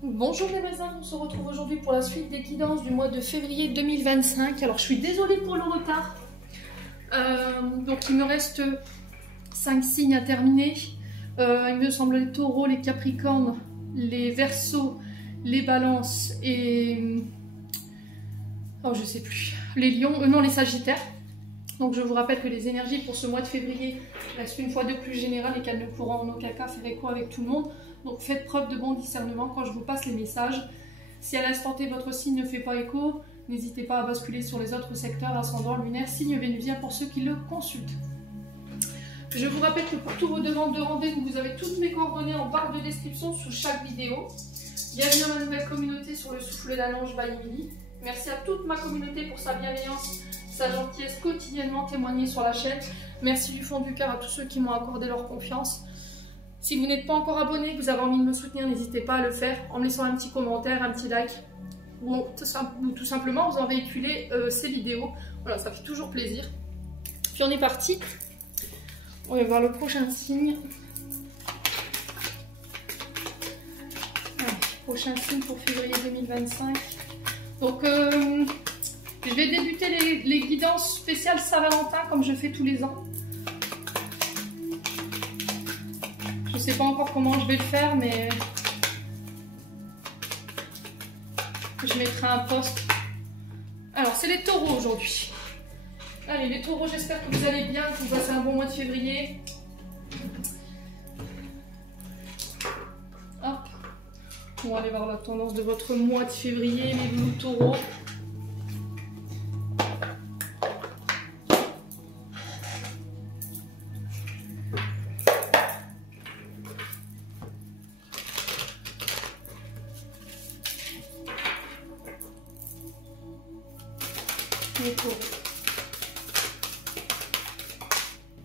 Bonjour les voisins, on se retrouve aujourd'hui pour la suite des guidances du mois de février 2025. Alors je suis désolée pour le retard. Donc il me reste 5 signes à terminer. Il me semble les taureaux, les capricornes, les verseaux, les balances et... oh je sais plus. Les lions, non les sagittaires. Donc je vous rappelle que les énergies pour ce mois de février restent une fois de plus générales et qu'elles ne pourront en aucun cas faire écho avec tout le monde. Donc faites preuve de bon discernement quand je vous passe les messages. Si à l'instant T votre signe ne fait pas écho, n'hésitez pas à basculer sur les autres secteurs, ascendant, lunaire, signe vénusien pour ceux qui le consultent. Je vous rappelle que pour toutes vos demandes de rendez-vous, vous avez toutes mes coordonnées en barre de description sous chaque vidéo. Bienvenue à ma nouvelle communauté sur le souffle d'un ange by Émilie. Merci à toute ma communauté pour sa bienveillance, sa gentillesse quotidiennement témoignée sur la chaîne. Merci du fond du cœur à tous ceux qui m'ont accordé leur confiance. Si vous n'êtes pas encore abonné, que vous avez envie de me soutenir, n'hésitez pas à le faire en me laissant un petit commentaire, un petit like ou tout simplement vous en véhiculer ces vidéos. Voilà, ça fait toujours plaisir. Puis on est parti. On va voir le prochain signe. Allez, prochain signe pour février 2025. Donc, je vais débuter les guidances spéciales Saint-Valentin comme je fais tous les ans. Je ne sais pas encore comment je vais le faire, mais je mettrai un post. Alors, c'est les taureaux aujourd'hui. Allez, les taureaux, j'espère que vous allez bien, que vous passez un bon mois de février. Hop. On va aller voir la tendance de votre mois de février, les loups taureaux. Les taureaux.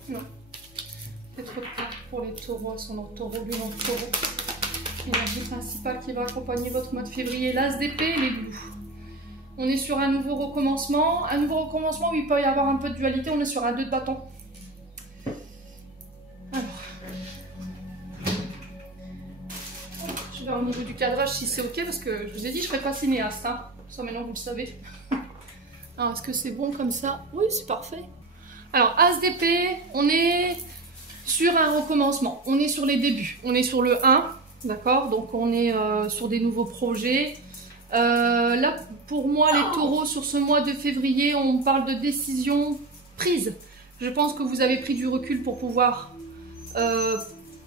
Non. C'est trop tard pour les taureaux, ascendant taureau, lunaire taureau. L'énergie principale qui va accompagner votre mois de février, l'as d'épée et les loups. On est sur un nouveau recommencement. Un nouveau recommencement où il peut y avoir un peu de dualité. On est sur un 2 de bâton. Alors. Je vais voir au niveau du cadrage si c'est ok parce que je vous ai dit je ne serai pas cinéaste. Hein. Ça maintenant vous le savez. Alors, est-ce que c'est bon comme ça? Oui, c'est parfait. Alors, as d'épée, on est sur un recommencement. On est sur les débuts. On est sur le 1, d'accord? Donc, on est sur des nouveaux projets. Là, pour moi, les taureaux, sur ce mois de février, on parle de décision prise. Je pense que vous avez pris du recul pour pouvoir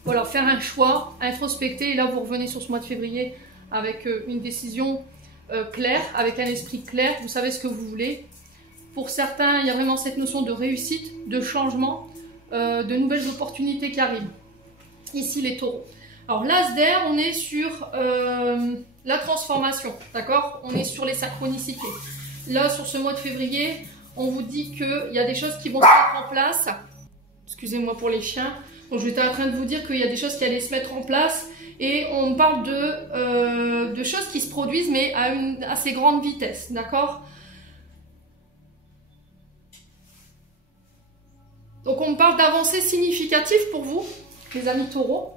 voilà, faire un choix, introspecter. Et là, vous revenez sur ce mois de février avec une décision clair, avec un esprit clair, vous savez ce que vous voulez. Pour certains, il y a vraiment cette notion de réussite, de changement, de nouvelles opportunités qui arrivent. Ici, les taureaux. Alors, l'as d'air, on est sur la transformation, d'accord? On est sur les synchronicités. Là, sur ce mois de février, on vous dit qu'il y a des choses qui vont se mettre en place. Excusez-moi pour les chiens. Donc, j'étais en train de vous dire qu'il y a des choses qui allaient se mettre en place. Et on parle de choses qui se produisent, mais à une assez grande vitesse, d'accord? Donc on parle d'avancées significatives pour vous, les amis taureaux.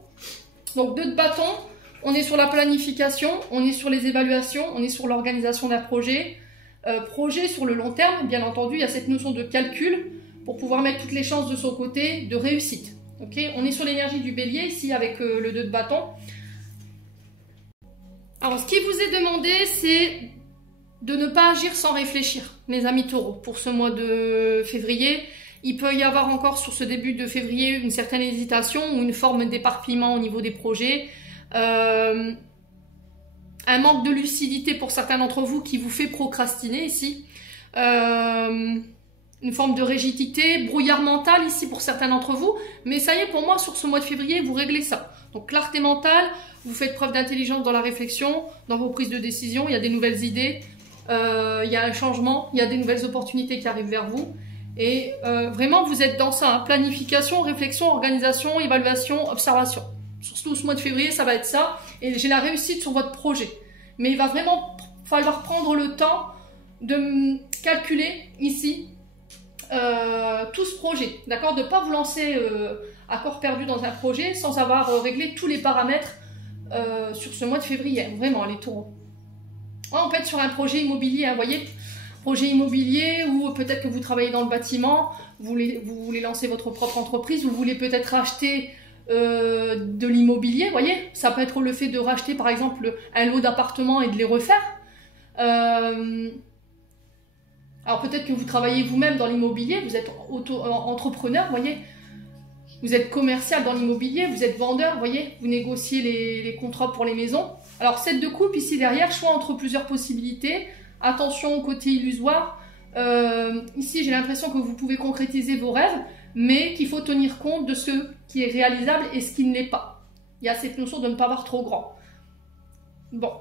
Donc 2 de bâton, on est sur la planification, on est sur les évaluations, on est sur l'organisation d'un projet. Projet sur le long terme, bien entendu, il y a cette notion de calcul pour pouvoir mettre toutes les chances de son côté de réussite. Okay, on est sur l'énergie du bélier ici avec le 2 de bâton. Alors, ce qui vous est demandé, c'est de ne pas agir sans réfléchir, mes amis taureaux. Pour ce mois de février, il peut y avoir encore sur ce début de février une certaine hésitation ou une forme d'éparpillement au niveau des projets. Un manque de lucidité pour certains d'entre vous qui vous fait procrastiner ici. Une forme de rigidité, brouillard mental ici pour certains d'entre vous. Mais ça y est, pour moi, sur ce mois de février, vous réglez ça. Donc, clarté mentale, vous faites preuve d'intelligence dans la réflexion, dans vos prises de décision. Il y a des nouvelles idées, il y a un changement, il y a des nouvelles opportunités qui arrivent vers vous. Et vraiment, vous êtes dans ça. Hein. Planification, réflexion, organisation, évaluation, observation. Surtout ce mois de février, ça va être ça. Et j'ai la réussite sur votre projet. Mais il va vraiment falloir prendre le temps de calculer ici tout ce projet, d'accord, de ne pas vous lancer à corps perdu dans un projet sans avoir réglé tous les paramètres sur ce mois de février, vraiment les taureaux. Ouais, on peut être sur un projet immobilier, hein, vous voyez, projet immobilier ou peut-être que vous travaillez dans le bâtiment, vous voulez lancer votre propre entreprise, vous voulez peut-être racheter de l'immobilier, vous voyez, ça peut être le fait de racheter par exemple un lot d'appartements et de les refaire. Alors peut-être que vous travaillez vous-même dans l'immobilier, vous êtes entrepreneur, vous voyez, vous êtes commercial dans l'immobilier, vous êtes vendeur, vous voyez, vous négociez les contrats pour les maisons. Alors 7 de coupe ici derrière, choix entre plusieurs possibilités, attention au côté illusoire. Ici j'ai l'impression que vous pouvez concrétiser vos rêves, mais qu'il faut tenir compte de ce qui est réalisable et ce qui ne l'est pas. Il y a cette notion de ne pas voir trop grand. Bon.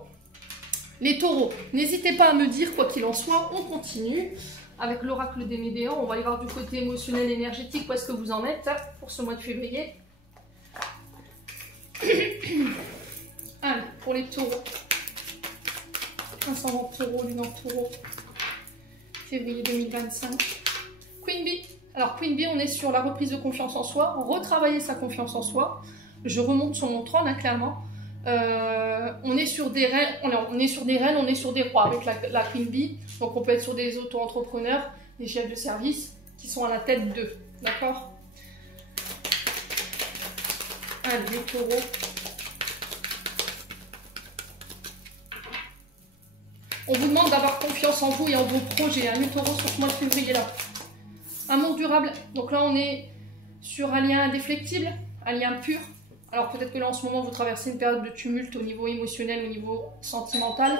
Les taureaux, n'hésitez pas à me dire, quoi qu'il en soit, on continue avec l'oracle des Médéans. On va aller voir du côté émotionnel, énergétique, où est-ce que vous en êtes pour ce mois de février. Allez, pour les taureaux. Ascendant taureau, lune en taureau, février 2025. Queen Bee. Alors Queen Bee, on est sur la reprise de confiance en soi, retravailler sa confiance en soi. Je remonte sur mon trône, hein, clairement. On est sur des reines, on est sur des rois avec la Queen Bee. Donc on peut être sur des auto-entrepreneurs, des chefs de service qui sont à la tête d'eux. D'accord? Allez, les taureaux. On vous demande d'avoir confiance en vous et en vos projets, hein, les taureaux, sur ce mois de février là. Amour durable. Donc là on est sur un lien indéflectible, un lien pur. Alors peut-être que là en ce moment vous traversez une période de tumulte au niveau émotionnel, au niveau sentimental.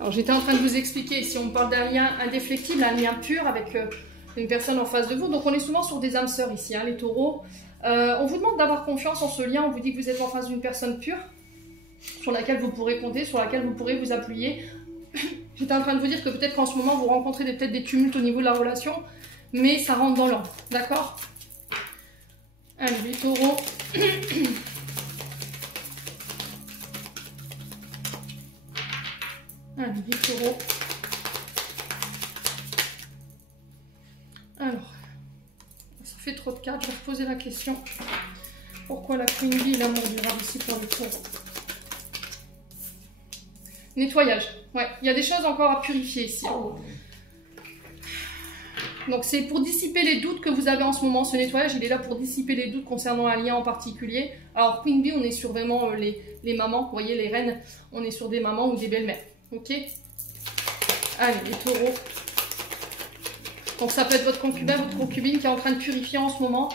Alors j'étais en train de vous expliquer, si on parle d'un lien indéflectible, un lien pur avec une personne en face de vous. Donc on est souvent sur des âmes sœurs ici, hein, les taureaux. On vous demande d'avoir confiance en ce lien, on vous dit que vous êtes en face d'une personne pure, sur laquelle vous pourrez compter, sur laquelle vous pourrez vous appuyer. J'étais en train de vous dire que peut-être qu'en ce moment vous rencontrez peut-être des tumultes au niveau de la relation, mais ça rentre dans l'ordre, d'accord? Allez, les taureaux. Allez, les taureaux. Alors, ça fait trop de cartes, je vais reposer la question. Pourquoi la Queen Bee, l'amour durable ici pour les taureaux? Nettoyage. Ouais, il y a des choses encore à purifier ici. Donc c'est pour dissiper les doutes que vous avez en ce moment. Ce nettoyage, il est là pour dissiper les doutes concernant un lien en particulier. Alors Queen Bee, on est sur vraiment les mamans, vous voyez, les reines, on est sur des mamans ou des belles-mères. Ok? Allez, les taureaux. Donc ça peut être votre concubin, votre concubine qui est en train de purifier en ce moment.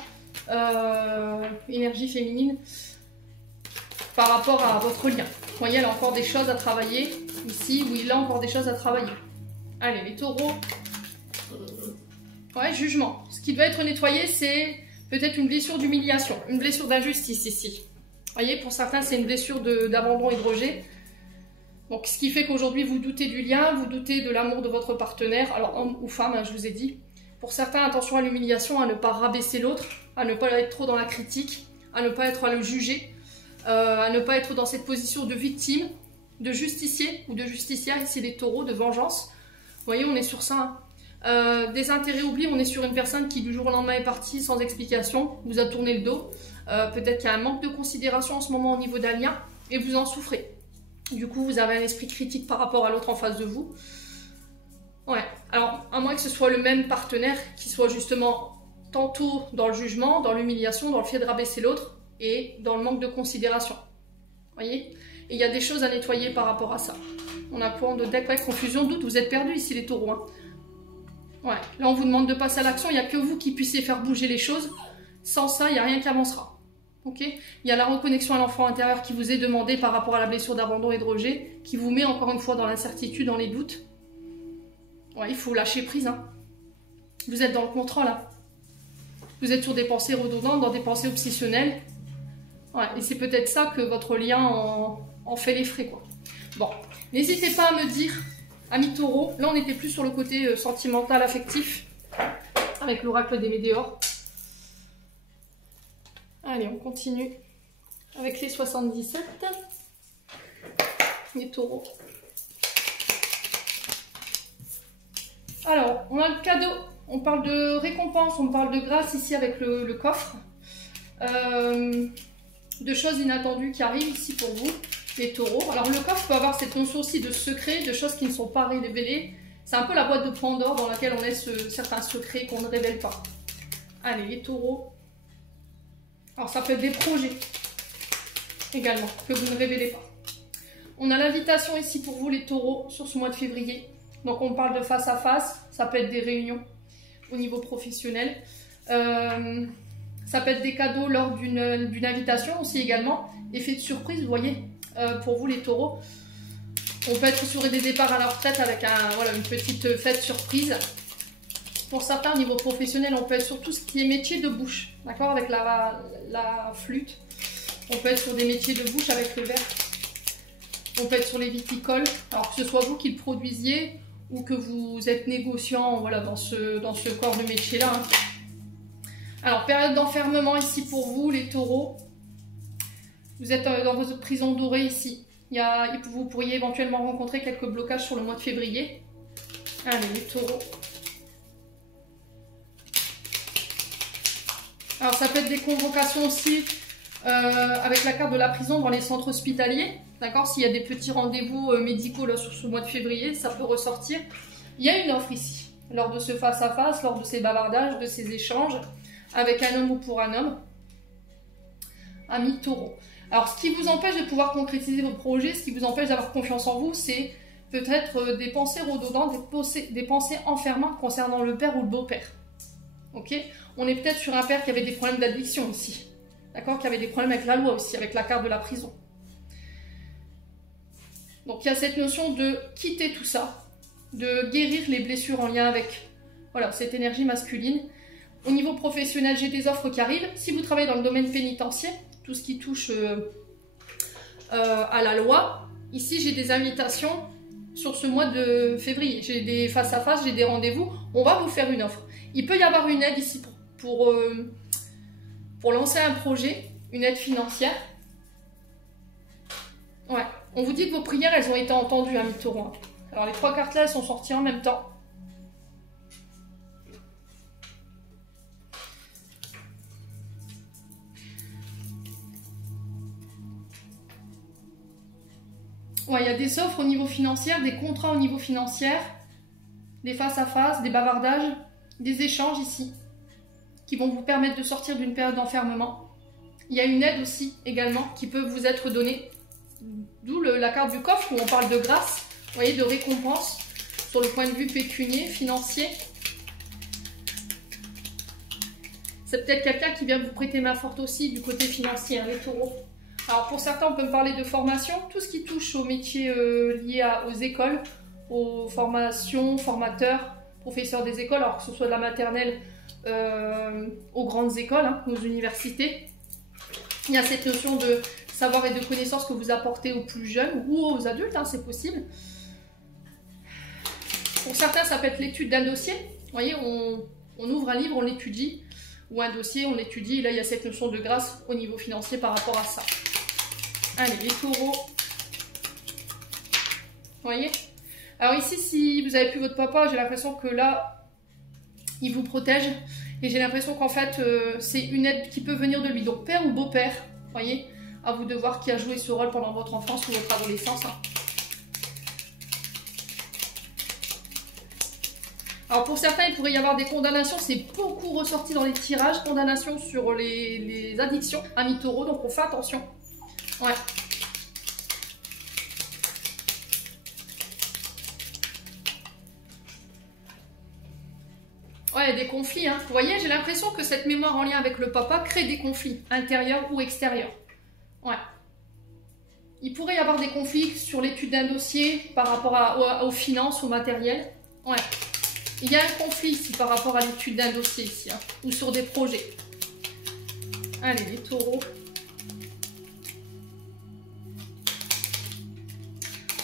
Énergie féminine par rapport à votre lien. Vous voyez, elle a encore des choses à travailler ici, où il a encore des choses à travailler. Allez, les taureaux. Ouais, jugement. Ce qui doit être nettoyé, c'est peut-être une blessure d'humiliation, une blessure d'injustice ici. Vous voyez, pour certains, c'est une blessure d'abandon et de rejet. Donc, ce qui fait qu'aujourd'hui, vous doutez du lien, vous doutez de l'amour de votre partenaire, alors homme ou femme, hein, je vous ai dit. Pour certains, attention à l'humiliation, à ne pas rabaisser l'autre, à ne pas être trop dans la critique, à ne pas être à le juger, à ne pas être dans cette position de victime, de justicier ou de justicière, ici les taureaux, de vengeance. Vous voyez, on est sur ça, hein. Des intérêts oubliés, on est sur une personne qui du jour au lendemain est partie sans explication, vous a tourné le dos, peut-être qu'il y a un manque de considération en ce moment au niveau d'un lien et vous en souffrez. Du coup vous avez un esprit critique par rapport à l'autre en face de vous. Ouais, alors à moins que ce soit le même partenaire qui soit justement tantôt dans le jugement, dans l'humiliation, dans le fait de rabaisser l'autre et dans le manque de considération. Vous voyez? Et il y a des choses à nettoyer par rapport à ça. On a quoi de deck, ouais, confusion, doute, vous êtes perdus ici les taureaux, hein. Ouais, là on vous demande de passer à l'action, il n'y a que vous qui puissiez faire bouger les choses. Sans ça, il n'y a rien qui avancera. Ok? Il y a la reconnexion à l'enfant intérieur qui vous est demandée par rapport à la blessure d'abandon et de rejet, qui vous met encore une fois dans l'incertitude, dans les doutes. Ouais, il faut lâcher prise, hein. Vous êtes dans le contrôle, hein. Vous êtes sur des pensées redondantes, dans des pensées obsessionnelles. Ouais, et c'est peut-être ça que votre lien en fait les frais, quoi. Bon, n'hésitez pas à me dire... Amis taureaux, là on était plus sur le côté sentimental, affectif, avec l'oracle des Médéors. Allez, on continue avec les 77, les taureaux. Alors, on a le cadeau, on parle de récompense, on parle de grâce ici avec le coffre. de choses inattendues qui arrivent ici pour vous, les taureaux. Alors le coffre peut avoir cette notion aussi de secret, de choses qui ne sont pas révélées. C'est un peu la boîte de Pandore dans laquelle on laisse certains secrets qu'on ne révèle pas. Allez, les taureaux. Alors ça peut être des projets également, que vous ne révélez pas. On a l'invitation ici pour vous les taureaux sur ce mois de février. Donc on parle de face à face, ça peut être des réunions au niveau professionnel. Ça peut être des cadeaux lors d'une invitation aussi également. Effet de surprise, vous voyez, pour vous les taureaux. On peut être sur des départs à la retraite avec voilà, une petite fête surprise. Pour certains, au niveau professionnel, on peut être sur tout ce qui est métier de bouche, d'accord, avec la flûte. On peut être sur des métiers de bouche avec le verre. On peut être sur les viticoles, alors que ce soit vous qui le produisiez ou que vous êtes négociant, voilà, dans ce corps de métier-là. Hein. Alors, période d'enfermement ici pour vous, les taureaux. Vous êtes dans votre prison dorée ici. Vous pourriez éventuellement rencontrer quelques blocages sur le mois de février. Allez, les taureaux. Alors, ça peut être des convocations aussi avec la carte de la prison dans les centres hospitaliers. D'accord, s'il y a des petits rendez-vous médicaux là, sur ce mois de février, ça peut ressortir. Il y a une offre ici, lors de ce face-à-face, lors de ces bavardages, de ces échanges, avec un homme ou pour un homme. Amis taureaux. Alors, ce qui vous empêche de pouvoir concrétiser vos projets, ce qui vous empêche d'avoir confiance en vous, c'est peut-être des pensées redondantes, des pensées enfermantes concernant le père ou le beau-père. Ok, on est peut-être sur un père qui avait des problèmes d'addiction ici. D'accord, qui avait des problèmes avec la loi aussi, avec la carte de la prison. Donc, il y a cette notion de quitter tout ça, de guérir les blessures en lien avec voilà, cette énergie masculine. Au niveau professionnel, j'ai des offres qui arrivent. Si vous travaillez dans le domaine pénitentiaire, tout ce qui touche à la loi, ici, j'ai des invitations sur ce mois de février. J'ai des face-à-face, j'ai des rendez-vous. On va vous faire une offre. Il peut y avoir une aide ici pour lancer un projet, une aide financière. Ouais. On vous dit que vos prières, elles ont été entendues, amis taureaux. Alors, les trois cartes là, elles sont sorties en même temps. Ouais, il y a des offres au niveau financier, des contrats au niveau financier, des face-à-face, des bavardages, des échanges ici, qui vont vous permettre de sortir d'une période d'enfermement. Il y a une aide aussi, également, qui peut vous être donnée. D'où la carte du coffre où on parle de grâce, vous voyez, de récompense sur le point de vue pécunier, financier. C'est peut-être quelqu'un qui vient vous prêter main forte aussi du côté financier, hein, les taureaux. Alors pour certains, on peut me parler de formation, tout ce qui touche aux métiers liés aux écoles, aux formations, formateurs, professeurs des écoles, alors que ce soit de la maternelle aux grandes écoles, hein, aux universités. Il y a cette notion de savoir et de connaissances que vous apportez aux plus jeunes ou aux adultes, hein, c'est possible. Pour certains, ça peut être l'étude d'un dossier. Vous voyez, on ouvre un livre, on l'étudie, ou un dossier, on l'étudie. Et là, il y a cette notion de grâce au niveau financier par rapport à ça. Allez, les taureaux. Vous voyez? Alors ici, si vous avez plus votre papa, j'ai l'impression que là, il vous protège. Et j'ai l'impression qu'en fait, c'est une aide qui peut venir de lui. Donc, père ou beau-père, vous voyez? À vous de voir qui a joué ce rôle pendant votre enfance ou votre adolescence. Hein. Alors pour certains, il pourrait y avoir des condamnations. C'est beaucoup ressorti dans les tirages. Condamnations sur les addictions, amis taureaux. Donc on fait attention. Ouais. Ouais, des conflits. Hein. Vous voyez, j'ai l'impression que cette mémoire en lien avec le papa crée des conflits, intérieurs ou extérieurs. Ouais. Il pourrait y avoir des conflits sur l'étude d'un dossier par rapport aux finances, au matériel. Ouais. Il y a un conflit ici par rapport à l'étude d'un dossier ici, hein, ou sur des projets. Allez, les taureaux.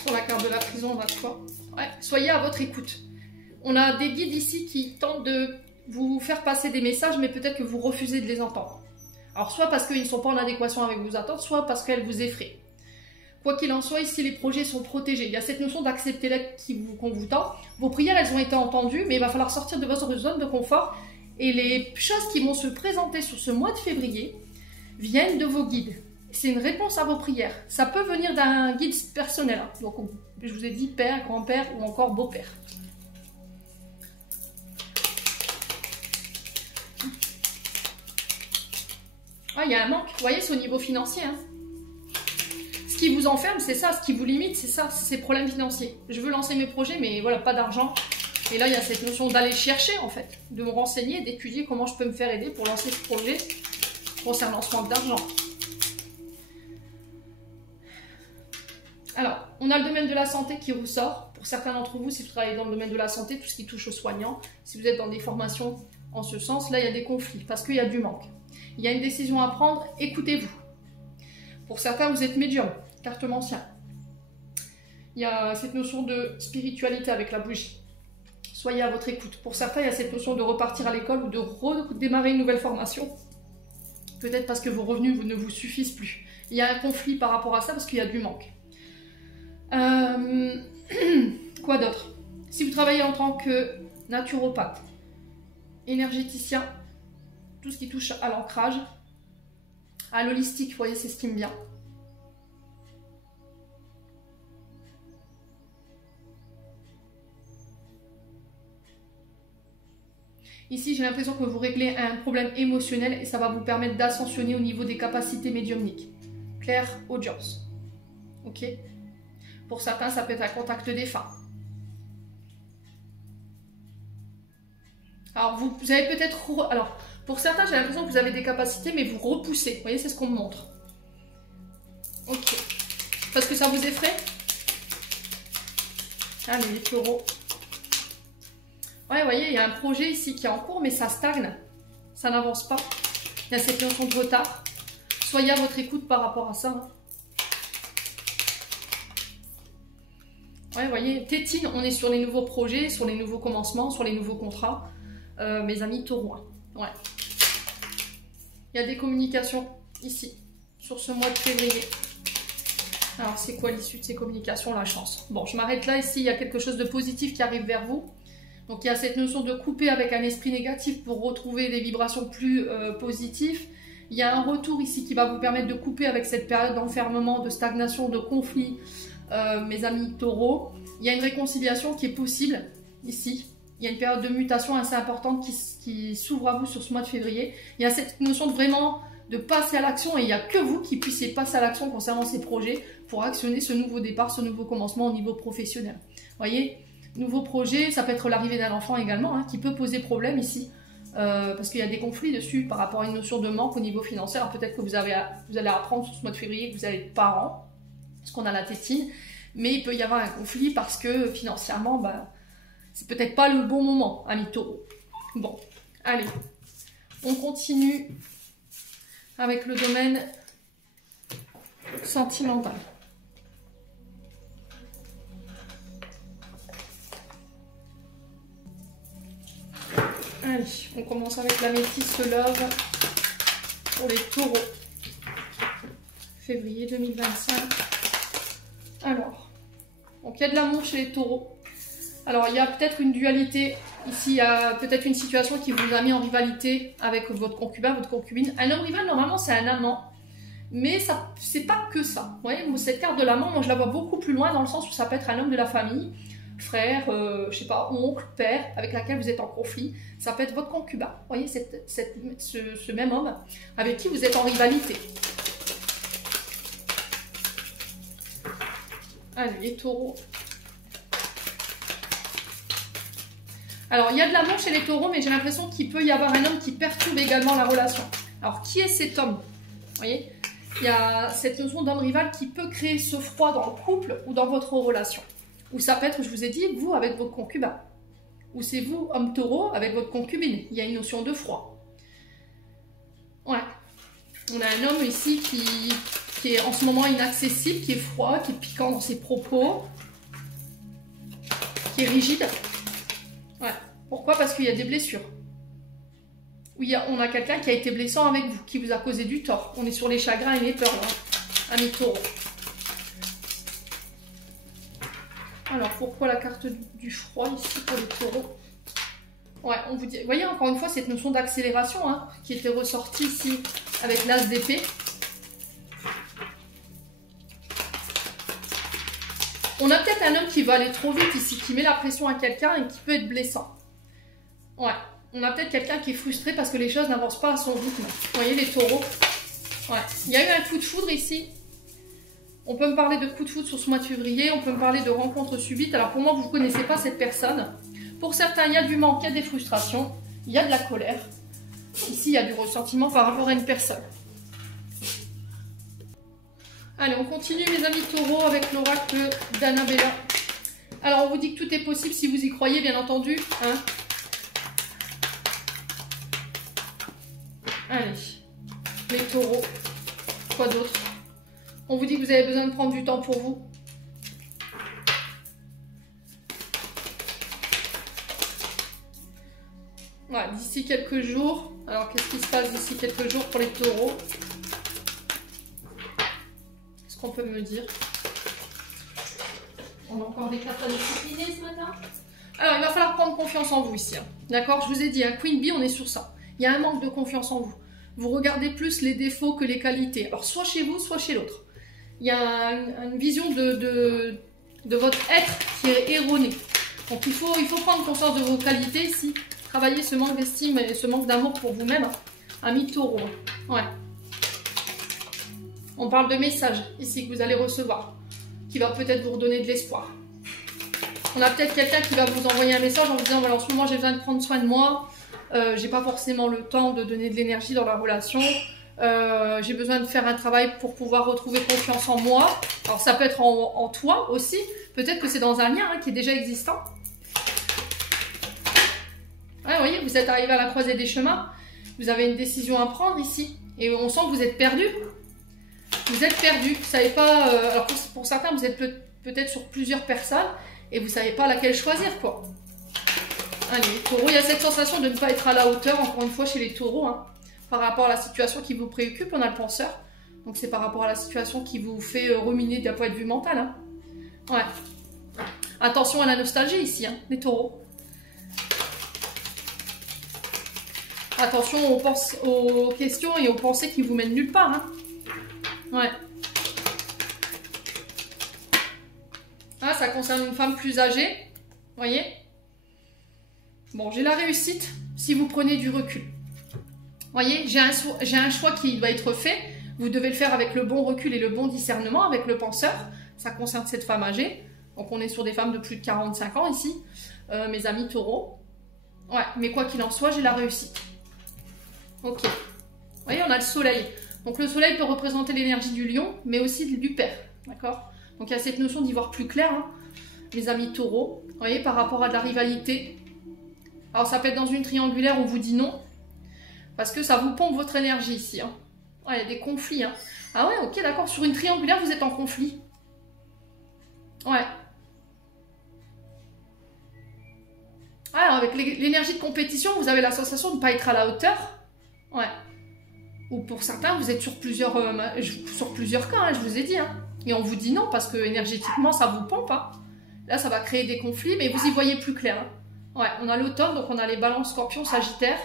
Sur la carte de la prison, on va de quoi. Ouais, soyez à votre écoute. On a des guides ici qui tentent de vous faire passer des messages, mais peut-être que vous refusez de les entendre. Alors, soit parce qu'ils ne sont pas en adéquation avec vos attentes, soit parce qu'elles vous effraient. Quoi qu'il en soit, ici, les projets sont protégés. Il y a cette notion d'accepter l'aide qu'on vous tend. Vos prières, elles ont été entendues, mais il va falloir sortir de votre zone de confort. Et les choses qui vont se présenter sur ce mois de février viennent de vos guides. c'est une réponse à vos prières. Ça peut venir d'un guide personnel. Hein. Donc, je vous ai dit père, grand-père ou encore beau-père. Ah, il y a un manque. Vous voyez, c'est au niveau financier. Hein. Ce qui vous enferme, c'est ça. Ce qui vous limite, c'est ça. C'est ces problèmes financiers. Je veux lancer mes projets, mais voilà, pas d'argent. Et là, il y a cette notion d'aller chercher, en fait. De me renseigner, d'étudier comment je peux me faire aider pour lancer ce projet concernant ce manque d'argent. Alors, on a le domaine de la santé qui ressort. Pour certains d'entre vous, si vous travaillez dans le domaine de la santé, tout ce qui touche aux soignants, si vous êtes dans des formations en ce sens, là, il y a des conflits parce qu'il y a du manque. Il y a une décision à prendre, écoutez-vous. Pour certains, vous êtes médium, carte ancien. Il y a cette notion de spiritualité avec la bougie. Soyez à votre écoute. Pour certains, il y a cette notion de repartir à l'école ou de redémarrer une nouvelle formation. Peut-être parce que vos revenus ne vous suffisent plus. Il y a un conflit par rapport à ça parce qu'il y a du manque. Quoi d'autre? Si vous travaillez en tant que naturopathe, énergéticien, tout ce qui touche à l'ancrage, à l'holistique, vous voyez, c'est ce qui me vient. Ici, j'ai l'impression que vous réglez un problème émotionnel et ça va vous permettre d'ascensionner au niveau des capacités médiumniques. Claire audience. Ok? Pour certains, ça peut être un contact défunt. Alors, vous avez peut-être... Alors, pour certains, j'ai l'impression que vous avez des capacités, mais vous repoussez. Vous voyez, c'est ce qu'on me montre. Ok. Parce que ça vous effraie? Allez, les taureaux. Ouais, vous voyez, il y a un projet ici qui est en cours, mais ça stagne. Ça n'avance pas. Il y a cette notion de retard. Soyez à votre écoute par rapport à ça. Hein. Ouais, vous voyez, tétine, on est sur les nouveaux projets, sur les nouveaux commencements, sur les nouveaux contrats. Mes amis taureaux. Hein. Ouais. Il y a des communications ici, sur ce mois de février. Alors, c'est quoi l'issue de ces communications? La chance. Bon, je m'arrête là. Ici, il y a quelque chose de positif qui arrive vers vous. Donc, il y a cette notion de couper avec un esprit négatif pour retrouver des vibrations plus positives. Il y a un retour ici qui va vous permettre de couper avec cette période d'enfermement, de stagnation, de conflit, mes amis taureaux. Il y a une réconciliation qui est possible ici. Il y a une période de mutation assez importante qui s'ouvre à vous sur ce mois de février. Il y a cette notion de vraiment de passer à l'action et il n'y a que vous qui puissiez passer à l'action concernant ces projets pour actionner ce nouveau départ, ce nouveau commencement au niveau professionnel. Vous voyez, nouveau projet, ça peut être l'arrivée d'un enfant également, hein, qui peut poser problème ici, parce qu'il y a des conflits dessus par rapport à une notion de manque au niveau financier. Alors peut-être que vous allez apprendre sur ce mois de février que vous allez être parent, parce qu'on a la tétine, mais il peut y avoir un conflit parce que financièrement, bah, c'est peut-être pas le bon moment, amis taureaux. Bon, allez, on continue avec le domaine sentimental. Allez, on commence avec la métisse love pour les taureaux. Février 2025. Alors, donc il y a de l'amour chez les taureaux. Alors, il y a peut-être une dualité. Ici, il y a peut-être une situation qui vous a mis en rivalité avec votre concubin, votre concubine. Un homme rival, normalement, c'est un amant. Mais c'est pas que ça. Vous voyez, cette carte de l'amant, moi, je la vois beaucoup plus loin dans le sens où ça peut être un homme de la famille, frère, je sais pas, oncle, père, avec laquelle vous êtes en conflit. Ça peut être votre concubin. Vous voyez, ce même homme avec qui vous êtes en rivalité. Allez, les taureaux. Alors, il y a de l'amour chez les taureaux, mais j'ai l'impression qu'il peut y avoir un homme qui perturbe également la relation. Alors, qui est cet homme? Vous voyez, il y a cette notion d'homme rival qui peut créer ce froid dans le couple ou dans votre relation. Ou ça peut être, je vous ai dit, vous avec votre concubin. Ou c'est vous, homme taureau, avec votre concubine. Il y a une notion de froid. Ouais. On a un homme ici qui est en ce moment inaccessible, qui est froid, qui est piquant dans ses propos, qui est rigide. Ouais. Pourquoi? Parce qu'il y a des blessures. Oui, on a quelqu'un qui a été blessant avec vous, qui vous a causé du tort. On est sur les chagrins et les peurs, hein, amis taureaux. Alors, pourquoi la carte du froid ici pour les taureaux? Ouais, on vous dit, vous voyez encore une fois cette notion d'accélération, hein, qui était ressortie ici avec l'as d'épée. On a peut-être un homme qui va aller trop vite ici, qui met la pression à quelqu'un et qui peut être blessant. Ouais, on a peut-être quelqu'un qui est frustré parce que les choses n'avancent pas à son rythme. Vous voyez les taureaux? Ouais, il y a eu un coup de foudre ici. On peut me parler de coup de foudre sur ce mois de février, on peut me parler de rencontres subites. Alors pour moi, vous ne connaissez pas cette personne. Pour certains, il y a du manque, il y a des frustrations, il y a de la colère. Ici, il y a du ressentiment par rapport à une personne. Allez, on continue mes amis taureaux avec l'oracle d'Annabella. Alors, on vous dit que tout est possible si vous y croyez, bien entendu. Hein. Allez, les taureaux. Quoi d'autre? On vous dit que vous avez besoin de prendre du temps pour vous. Voilà, d'ici quelques jours. Alors, qu'est-ce qui se passe d'ici quelques jours pour les taureaux? Qu'est-ce qu'on peut me dire? On a encore des cartes à discipliner ce matin. Alors, il va falloir prendre confiance en vous ici. Hein. D'accord? Je vous ai dit, un Queen Bee, on est sur ça. Il y a un manque de confiance en vous. Vous regardez plus les défauts que les qualités. Alors, soit chez vous, soit chez l'autre. Il y a une vision de votre être qui est erronée. Donc, il faut prendre conscience de vos qualités ici. Travailler ce manque d'estime et ce manque d'amour pour vous-même. Ami taureau. Ouais. On parle de messages ici que vous allez recevoir. Qui va peut-être vous redonner de l'espoir. On a peut-être quelqu'un qui va vous envoyer un message en vous disant voilà, en ce moment j'ai besoin de prendre soin de moi. J'ai pas forcément le temps de donner de l'énergie dans la relation. J'ai besoin de faire un travail pour pouvoir retrouver confiance en moi. Alors ça peut être en toi aussi. Peut-être que c'est dans un lien hein, qui est déjà existant. Ouais, vous voyez, vous êtes arrivé à la croisée des chemins. Vous avez une décision à prendre ici. Et on sent que vous êtes perdu. Vous êtes perdu. Vous ne savez pas... alors pour certains, vous êtes peut-être sur plusieurs personnes. Et vous ne savez pas laquelle choisir, quoi. Allez, taureau, il y a cette sensation de ne pas être à la hauteur, encore une fois, chez les taureaux. Hein, par rapport à la situation qui vous préoccupe, on a le penseur. Donc c'est par rapport à la situation qui vous fait ruminer d'un point de vue mental. Hein. Ouais. Attention à la nostalgie ici, hein, les taureaux. Attention aux questions et aux pensées qui vous mènent nulle part. Hein. Ouais. Ah, ça concerne une femme plus âgée. Vous voyez? Bon, j'ai la réussite si vous prenez du recul. Vous voyez, j'ai un choix qui va être fait. Vous devez le faire avec le bon recul et le bon discernement, avec le penseur. Ça concerne cette femme âgée. Donc, on est sur des femmes de plus de 45 ans ici. Mes amis taureaux. Ouais, mais quoi qu'il en soit, j'ai la réussite. Ok. Vous voyez, on a le soleil. Donc, le soleil peut représenter l'énergie du lion, mais aussi du père. D'accord? Donc, il y a cette notion d'y voir plus clair, hein, mes amis taureaux. Vous voyez, par rapport à de la rivalité. Alors, ça peut être dans une triangulaire, on vous dit non. Parce que ça vous pompe votre énergie ici. Hein. Ouais, il y a des conflits. Hein. Ah ouais, ok, d'accord. Sur une triangulaire, vous êtes en conflit. Ouais. Alors, avec l'énergie de compétition, vous avez la sensation de ne pas être à la hauteur. Ouais. Ou pour certains, vous êtes sur plusieurs cas, hein, je vous ai dit. Hein. Et on vous dit non, parce que énergétiquement, ça vous pompe. Hein. Là, ça va créer des conflits, mais vous y voyez plus clair. Hein. Ouais, on a l'automne, donc on a les balances, scorpions, sagittaires.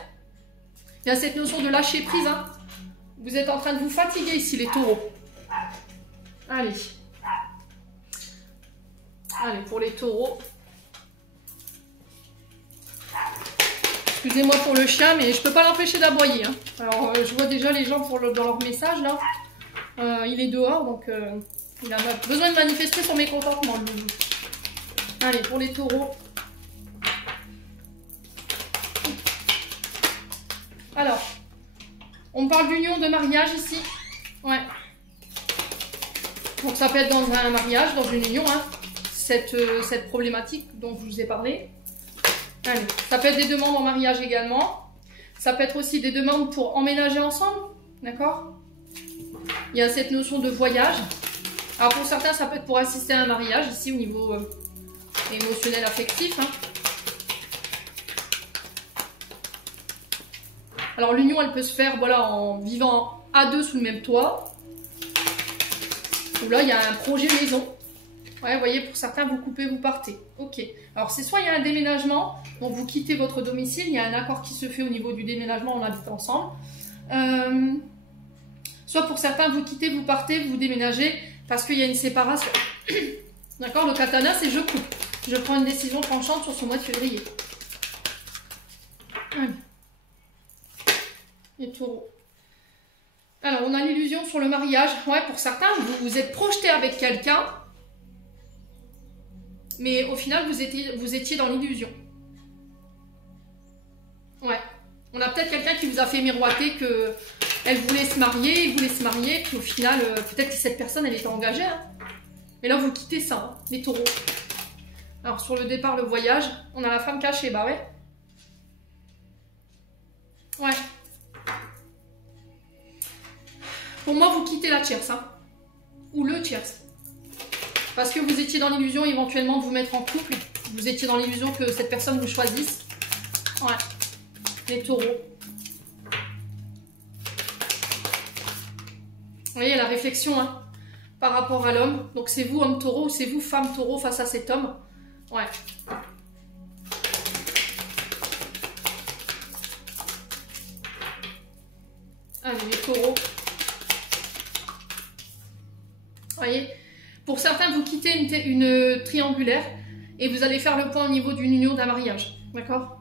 Il y a cette notion de lâcher prise. Hein. Vous êtes en train de vous fatiguer ici, les taureaux. Allez. Allez, pour les taureaux. Excusez-moi pour le chien, mais je ne peux pas l'empêcher d'aboyer. Hein. Alors, je vois déjà les gens dans leur message, là. Il est dehors, donc il a besoin de manifester son mécontentement. Allez, pour les taureaux. Alors, on parle d'union, de mariage ici. Ouais. Donc, ça peut être dans un mariage, dans une union, hein, cette problématique dont je vous ai parlé. Allez, ça peut être des demandes en mariage également. Ça peut être aussi des demandes pour emménager ensemble. D'accord? Il y a cette notion de voyage. Alors pour certains, ça peut être pour assister à un mariage, ici au niveau émotionnel, affectif. Hein. Alors l'union, elle peut se faire voilà, en vivant à deux sous le même toit. Ou là, il y a un projet maison. Ouais, vous voyez, pour certains, vous coupez, vous partez. Ok. Alors, c'est soit il y a un déménagement, donc vous quittez votre domicile, il y a un accord qui se fait au niveau du déménagement, on habite ensemble. Soit pour certains, vous quittez, vous partez, vous déménagez, parce qu'il y a une séparation. D'accord? Le katana, c'est je coupe. Je prends une décision tranchante sur ce mois de février. Allez. Les taureaux. Alors, on a l'illusion sur le mariage. Ouais, pour certains, vous vous êtes projeté avec quelqu'un, mais au final, vous étiez dans l'illusion. Ouais. On a peut-être quelqu'un qui vous a fait miroiter qu'elle voulait se marier, il voulait se marier, puis au final, peut-être que cette personne, elle était engagée. Hein. Mais là, vous quittez ça, hein, les taureaux. Alors, sur le départ, le voyage, on a la femme cachée, bah ouais. Ouais. Pour moi, vous quittez la tierce, hein. Ou le tierce. Parce que vous étiez dans l'illusion éventuellement de vous mettre en couple. Vous étiez dans l'illusion que cette personne vous choisisse. Ouais. Les taureaux. Vous voyez la réflexion hein, par rapport à l'homme. Donc c'est vous homme taureau ou c'est vous femme taureau face à cet homme. Ouais. Allez les taureaux. Vous voyez, pour certains vous quittez une triangulaire et vous allez faire le point au niveau d'une union d'un mariage. D'accord?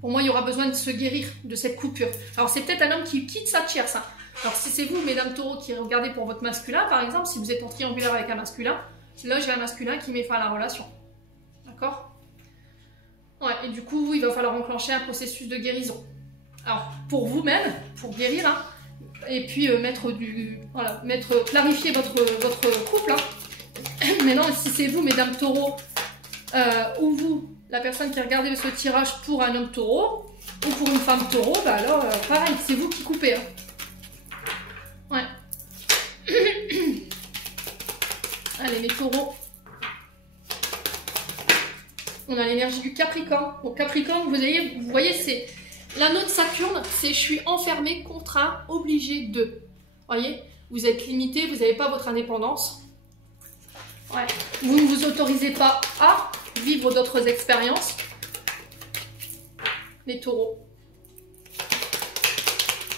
Pour moi, il y aura besoin de se guérir de cette coupure. Alors, c'est peut-être un homme qui quitte sa tierce. Hein. Alors, si c'est vous, mesdames taureaux, qui regardez pour votre masculin, par exemple, si vous êtes en triangulaire avec un masculin, là, j'ai un masculin qui met fin à la relation. D'accord? Ouais, et du coup, il va falloir enclencher un processus de guérison. Alors, pour vous-même, pour guérir, hein, et puis clarifier votre couple. Hein. Maintenant, si c'est vous, mesdames taureaux, ou vous, la personne qui a regardé ce tirage pour un homme taureau ou pour une femme taureau, bah alors pareil, c'est vous qui coupez. Hein. Ouais. Allez, les taureaux. On a l'énergie du Capricorne. Donc Capricorne, vous voyez, c'est l'anneau de Saturne, c'est je suis enfermé, contraint, obligé de. Vous voyez, vous êtes limité, vous n'avez pas votre indépendance. Ouais. Vous ne vous autorisez pas à vivre d'autres expériences. Les taureaux.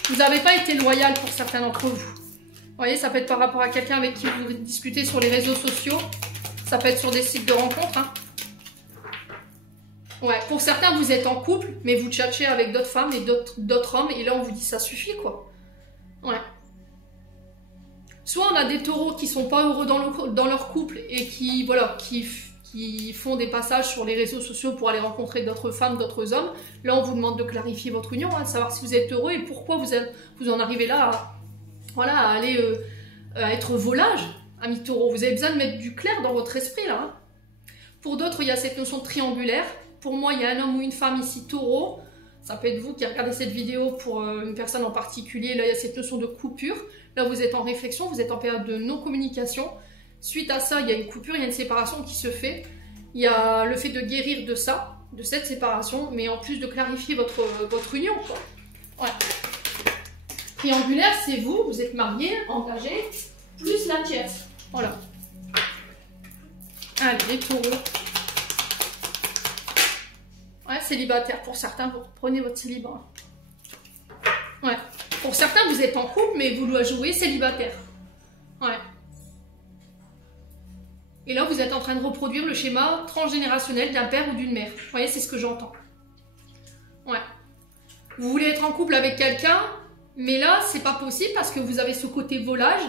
Vous n'avez pas été loyal pour certains d'entre vous. Vous voyez, ça peut être par rapport à quelqu'un avec qui vous discutez sur les réseaux sociaux. Ça peut être sur des sites de rencontres. Hein. Ouais, pour certains, vous êtes en couple, mais vous tchatchez avec d'autres femmes et d'autres hommes. Et là, on vous dit, ça suffit, quoi. Ouais. Soit on a des taureaux qui sont pas heureux dans leur couple et qui, voilà, qui font des passages sur les réseaux sociaux pour aller rencontrer d'autres femmes, d'autres hommes. Là, on vous demande de clarifier votre union, hein, savoir si vous êtes heureux et pourquoi vous en arrivez là à aller à être volage, amis taureaux. Vous avez besoin de mettre du clair dans votre esprit, là. Hein. Pour d'autres, il y a cette notion de triangulaire. Pour moi, il y a un homme ou une femme ici, taureau. Ça peut être vous qui regardez cette vidéo pour une personne en particulier. Là, il y a cette notion de coupure. Là, vous êtes en réflexion, vous êtes en période de non-communication. Suite à ça, il y a une coupure, il y a une séparation qui se fait. Il y a le fait de guérir de ça, de cette séparation, mais en plus de clarifier votre union, quoi. Ouais. Triangulaire, c'est vous, vous êtes marié, engagé, plus la tierce. Voilà. Allez, les taureaux. Ouais, célibataire pour certains, vous reprenez votre célibat. Ouais. Pour certains, vous êtes en couple, mais vous doit jouer célibataire. Ouais. Et là, vous êtes en train de reproduire le schéma transgénérationnel d'un père ou d'une mère. Vous voyez, c'est ce que j'entends. Ouais. Vous voulez être en couple avec quelqu'un, mais là, c'est pas possible parce que vous avez ce côté volage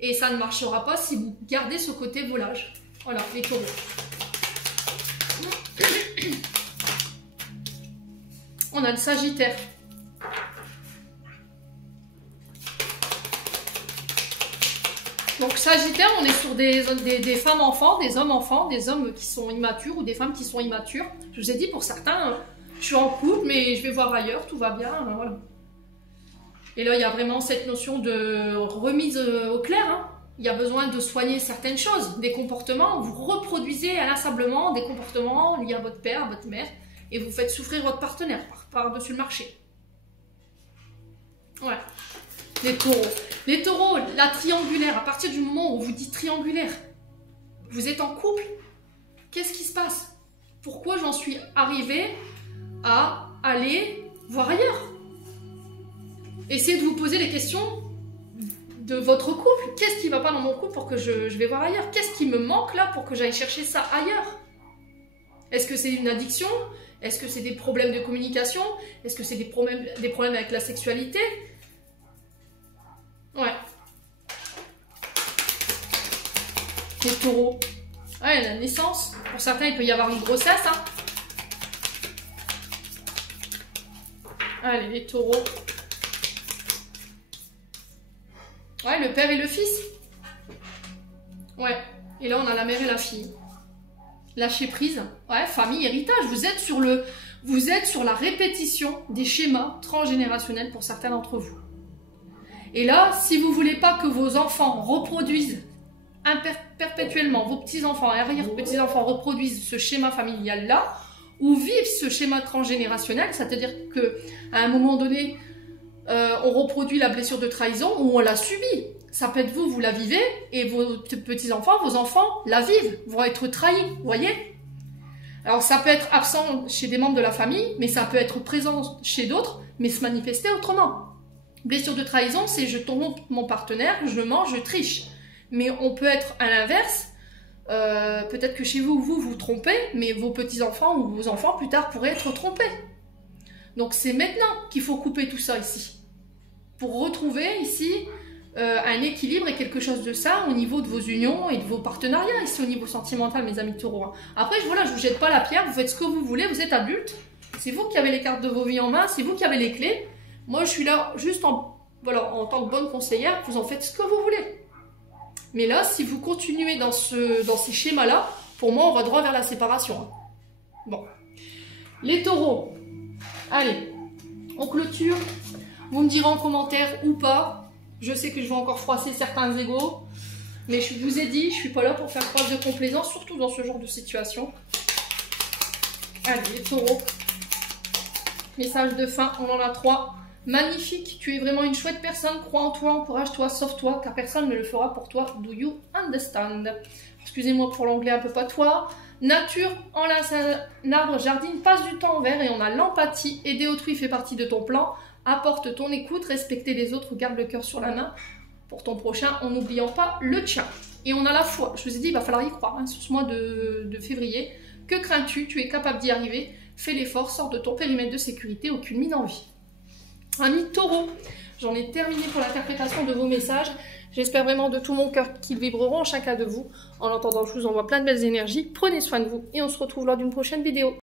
et ça ne marchera pas si vous gardez ce côté volage. Voilà, les taureaux. On a le Sagittaire. Donc Sagittaire, on est sur des femmes enfants, des hommes qui sont immatures ou des femmes qui sont immatures. Je vous ai dit, pour certains, je suis en couple, mais je vais voir ailleurs, tout va bien. Voilà. Et là, il y a vraiment cette notion de remise au clair. Hein. Il y a besoin de soigner certaines choses, des comportements. Vous reproduisez inlassablement des comportements liés à votre père, à votre mère, et vous faites souffrir votre partenaire par-dessus le marché. Ouais. Les taureaux. Les taureaux, la triangulaire, à partir du moment où on vous dit triangulaire, vous êtes en couple, qu'est-ce qui se passe? Pourquoi j'en suis arrivée à aller voir ailleurs? Essayez de vous poser les questions de votre couple. Qu'est-ce qui ne va pas dans mon couple pour que je vais voir ailleurs? Qu'est-ce qui me manque là pour que j'aille chercher ça ailleurs? Est-ce que c'est une addiction? Est-ce que c'est des problèmes de communication? Est-ce que c'est des problèmes avec la sexualité? Ouais. Les taureaux. Ouais, la naissance. Pour certains, il peut y avoir une grossesse. Hein. Allez, les taureaux. Ouais, le père et le fils. Ouais. Et là, on a la mère et la fille. Lâcher prise. Ouais, famille, héritage. Vous êtes sur la répétition des schémas transgénérationnels pour certains d'entre vous. Et là, si vous ne voulez pas que vos enfants reproduisent perpétuellement, vos petits-enfants et arrière-petits-enfants reproduisent ce schéma familial-là, ou vivent ce schéma transgénérationnel, c'est-à-dire qu'à un moment donné, on reproduit la blessure de trahison ou on l'a subie. Ça peut être vous la vivez, et vos petits-enfants, vos enfants la vivent, vont être trahis, vous voyez? Alors ça peut être absent chez des membres de la famille, mais ça peut être présent chez d'autres, mais se manifester autrement. Blessure de trahison, c'est je trompe mon partenaire, je mens, je triche. Mais on peut être à l'inverse, peut-être que chez vous vous trompez, mais vos petits-enfants ou vos enfants plus tard pourraient être trompés. Donc c'est maintenant qu'il faut couper tout ça ici. Pour retrouver ici un équilibre et quelque chose de ça au niveau de vos unions et de vos partenariats, ici au niveau sentimental, mes amis taureaux. Après, voilà, je ne vous jette pas la pierre, vous faites ce que vous voulez, vous êtes adultes. C'est vous qui avez les cartes de vos vies en main, c'est vous qui avez les clés. Moi, je suis là juste en tant que bonne conseillère, vous en faites ce que vous voulez. Mais là, si vous continuez dans ces schémas-là, pour moi, on va droit vers la séparation. Bon. Les taureaux. Allez, on clôture. Vous me direz en commentaire ou pas. Je sais que je vais encore froisser certains égos. Mais je vous ai dit, je ne suis pas là pour faire preuve de complaisance, surtout dans ce genre de situation. Allez, les taureaux. Message de fin, on en a 3. Magnifique, tu es vraiment une chouette personne, crois en toi, encourage-toi, sauve-toi, car personne ne le fera pour toi. Do you understand? Excusez-moi pour l'anglais un peu patois. Nature, enlace un arbre, jardine, passe du temps en vert et on a l'empathie. Aider autrui fait partie de ton plan. Apporte ton écoute, respecter les autres, garde le cœur sur la main pour ton prochain en n'oubliant pas le tien. Et on a la foi. Je vous ai dit, il va falloir y croire sur ce mois de février. Que crains-tu? Tu es capable d'y arriver. Fais l'effort, sors de ton périmètre de sécurité, aucune mine en vie. Amis taureaux, j'en ai terminé pour l'interprétation de vos messages. J'espère vraiment de tout mon cœur qu'ils vibreront en chacun de vous. En attendant, je vous envoie plein de belles énergies. Prenez soin de vous et on se retrouve lors d'une prochaine vidéo.